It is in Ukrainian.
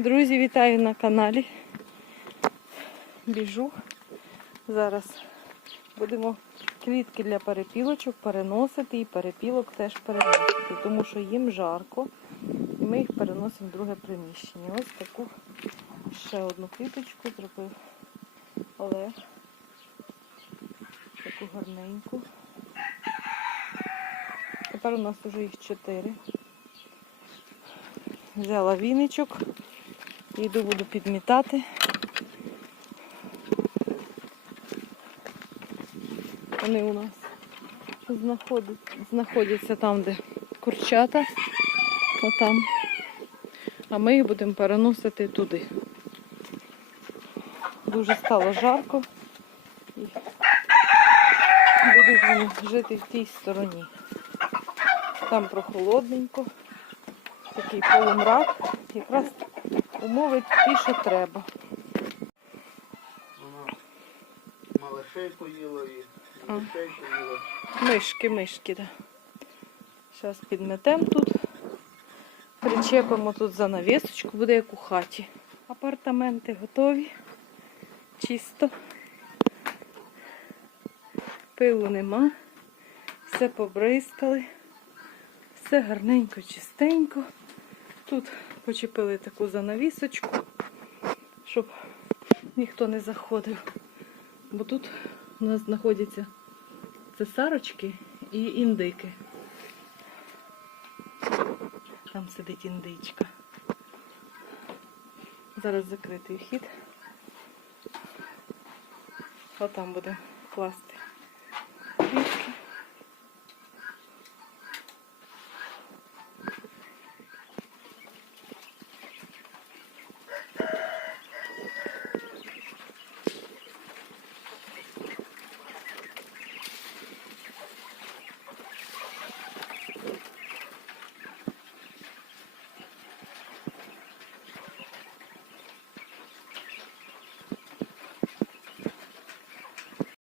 Друзі, вітаю на каналі. Біжу. Зараз будемо квітки для перепілочок переносити і перепілок теж переносити, тому що їм жарко. І ми їх переносимо в друге приміщення. Ось таку ще одну квіточку зробив Олег. Таку гарненьку. Тепер у нас вже їх чотири. Взяла віничок. Йду буду підмітати. Вони у нас знаходять, знаходяться там, де курчата. Отам. А ми їх будемо переносити туди. Дуже стало жарко. І будуть вони жити в тій стороні. Там прохолодненько. Такий полумрак. Якраз умови ті, що треба. Вона малышей поїла і мишей поїла. Мишки, мишки, да. Зараз підметемо тут. Причепимо тут занавісочку, буде як у хаті. Апартаменти готові. Чисто. Пилу нема. Все побризкали. Все гарненько, чистенько. Тут почепили таку занавісочку, щоб ніхто не заходив. Бо тут у нас знаходяться цесарочки і індики. Там сидить індичка. Зараз закритий вхід. Отам буде класти